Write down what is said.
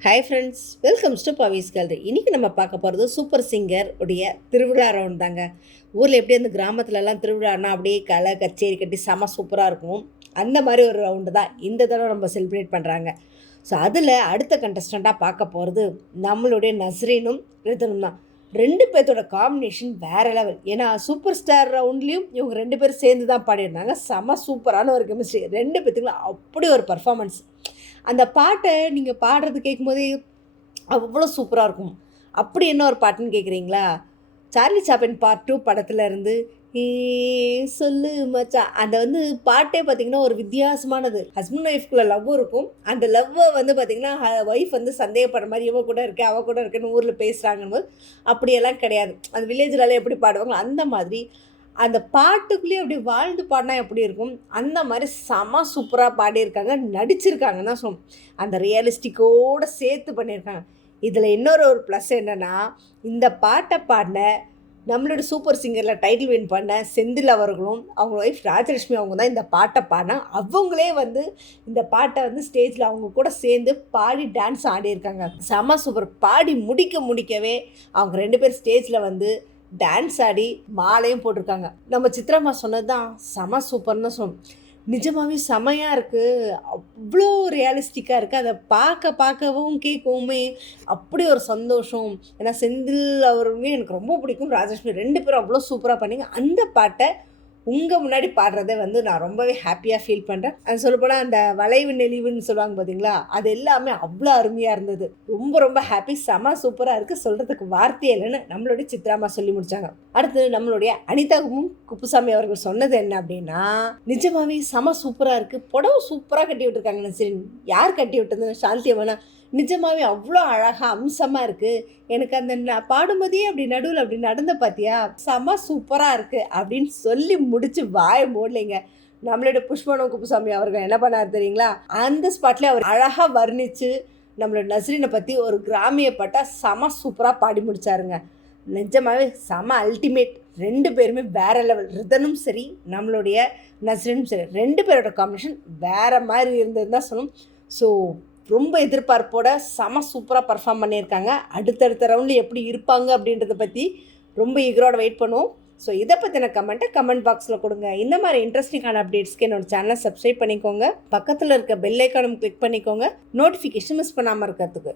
Hi friends, welcomes to Pavis gallery. இன்றைக்கி நம்ம பார்க்க போகிறது சூப்பர் சிங்கர் உடைய திருவிழா ரவுண்ட் தாங்க. ஊரில் எப்படி அந்த கிராமத்துலலாம் திருவிழானா அப்படியே கலை கச்சேரி கட்டி செம சூப்பராக இருக்கும். அந்த மாதிரி ஒரு ரவுண்டு தான் இந்த தடவை நம்ம செலிப்ரேட் பண்ணுறாங்க. ஸோ அதில் அடுத்த கண்டஸ்டண்ட்டாக பார்க்க போகிறது நம்மளுடைய நஸ்ரீனும் ரிதனும் தான். ரெண்டு பேர்த்தோட காம்பினேஷன் வேறு லெவல். ஏன்னா சூப்பர் ஸ்டார் ரவுண்ட்லேயும் இவங்க ரெண்டு பேரும் சேர்ந்து தான் பாடியிருந்தாங்க. செம சூப்பரான ஒரு கெமிஸ்ட்ரி. ரெண்டு பேர்த்துக்குள்ள அப்படி ஒரு பர்ஃபார்மன்ஸ். அந்த பாட்டை நீங்கள் பாடுறது கேட்கும்போதே அவ்வளோ சூப்பராக இருக்கும். அப்படி என்ன ஒரு பாட்டுன்னு கேட்குறீங்களா? சார்லி சாப்ளின் பார்ட் 2 படத்தில் இருந்து ஏ சொல்லு மச்சான், அந்த பாட்டே பார்த்திங்கன்னா ஒரு வித்தியாசமானது. ஹஸ்பண்ட் ஒய்ஃப்குள்ளே லவ்வும் இருக்கும். அந்த லவ்வை பார்த்திங்கன்னா ஒய்ஃப் சந்தேகப்படுற மாதிரி இவ கூட இருக்கேன் அவள் கூட இருக்கேன்னு ஊரில் பேசுகிறாங்கன்னு போது அப்படியெல்லாம் கிடையாது. அந்த வில்லேஜ்லலாம் எப்படி பாடுவாங்களோ அந்த மாதிரி அந்த பாட்டுக்குள்ளேயே அப்படி வாழ்ந்து பாடினா எப்படி இருக்கும், அந்த மாதிரி செம சூப்பராக பாடியிருக்காங்க, நடிச்சிருக்காங்கன்னு தான் சொல்லணும். அந்த ரியலிஸ்டிக்கோடு சேர்த்து பண்ணியிருக்காங்க. இதில் இன்னொரு ப்ளஸ் என்னென்னா, இந்த பாட்டை பாடின நம்மளோட சூப்பர் சிங்கரில் டைட்டில் வின் பண்ண செந்தில் அவர்களும் அவங்க ஒய்ஃப் ராஜலட்சுமி அவங்க தான் இந்த பாட்டை பாடினா. அவங்களே இந்த பாட்டை ஸ்டேஜில் அவங்க கூட சேர்ந்து பாடி டான்ஸ் ஆடியிருக்காங்க. செம சூப்பர். பாடி முடிக்கவே அவங்க ரெண்டு பேர் ஸ்டேஜில் டான்ஸ் ஆடி மாலையும் போட்டிருக்காங்க. நம்ம சித்ராம்மா சொன்னது தான் செம சூப்பர்னு சொல்லணும். நிஜமாகவே செமையாக இருக்குது. அவ்வளோ ரியலிஸ்டிக்காக இருக்குது. அதை பார்க்கவும் கேட்கவுமே அப்படி ஒரு சந்தோஷம். ஏன்னா செந்தில் அவருமே எனக்கு ரொம்ப பிடிக்கும். ராஜலட்சுமி ரெண்டு பேரும் அவ்வளோ சூப்பராக பண்ணிங்க. அந்த பாட்டை உங்கள் முன்னாடி பாடுறதை நான் ரொம்பவே ஹாப்பியாக ஃபீல் பண்ணுறேன். அது சொல்லப்போனால் அந்த வளைவு நெளிவுன்னு சொல்லுவாங்க பார்த்தீங்களா, அது எல்லாமே அவ்வளோ அருமையாக இருந்தது. ரொம்ப ஹாப்பி. செம சூப்பராக இருக்குது. சொல்கிறதுக்கு வார்த்தையே இல்லைன்னு நம்மளுடைய சித்ராமா சொல்லி முடித்தாங்க. அடுத்து நம்மளுடைய அனிதாவும் குப்புசாமி அவர்கள் சொன்னது என்ன அப்படின்னா, நிஜமாவே செம சூப்பராக இருக்குது. புடவை சூப்பராக கட்டி விட்டுருக்காங்க. சரி, யார் கட்டி விட்டதுன்னு சாந்தி அம்மனா நிஜமாவே அவ்வளோ அழகாக அம்சமாக இருக்குது. எனக்கு அந்த பாடும்போதே அப்படி நடுவில் அப்படி நடந்த பார்த்தியா, செம சூப்பராக இருக்குது அப்படின்னு சொல்லி முடித்து வாய மூடலைங்க. நம்மளோட புஷ்பவனம் குப்புசாமி அவர்கள் என்ன பண்ணார் தெரியுங்களா, அந்த ஸ்பாட்லேயே அவர் அழகாக வர்ணித்து நம்மளோட நஸ்ரீனை பற்றி ஒரு கிராமிய பாட்டை செம சூப்பராக பாடி முடித்தாருங்க. நிஜமாகவே செம அல்டிமேட். ரெண்டு பேருமே வேறு லெவல். ரிதனும் சரி நம்மளுடைய நஸ்ரீனும் சரி, ரெண்டு பேரோட காம்பினேஷன் வேறு மாதிரி இருந்ததுன்னு தான் சொல்லணும். ஸோ ரொம்ப எதிர்பார்ப்போட செம சூப்பராக பர்ஃபார்ம் பண்ணியிருக்காங்க. அடுத்தடுத்த ரவுண்டில் எப்படி இருப்பாங்க அப்படின்றத பற்றி ரொம்ப ஈகரோட வெயிட் பண்ணுவோம். ஸோ இதை பற்றின கமெண்ட் பாக்ஸில் கொடுங்க. இந்த மாதிரி இன்ட்ரெஸ்டிங்கான அப்டேட்ஸ்க்கு என்னோட சேனலை சப்ஸ்கிரைப் பண்ணிக்கோங்க. பக்கத்தில் இருக்க பெல் ஐக்கானும் கிளிக் பண்ணிக்கோங்க, நோட்டிஃபிகேஷன் மிஸ் பண்ணாமல் இருக்கிறதுக்கு.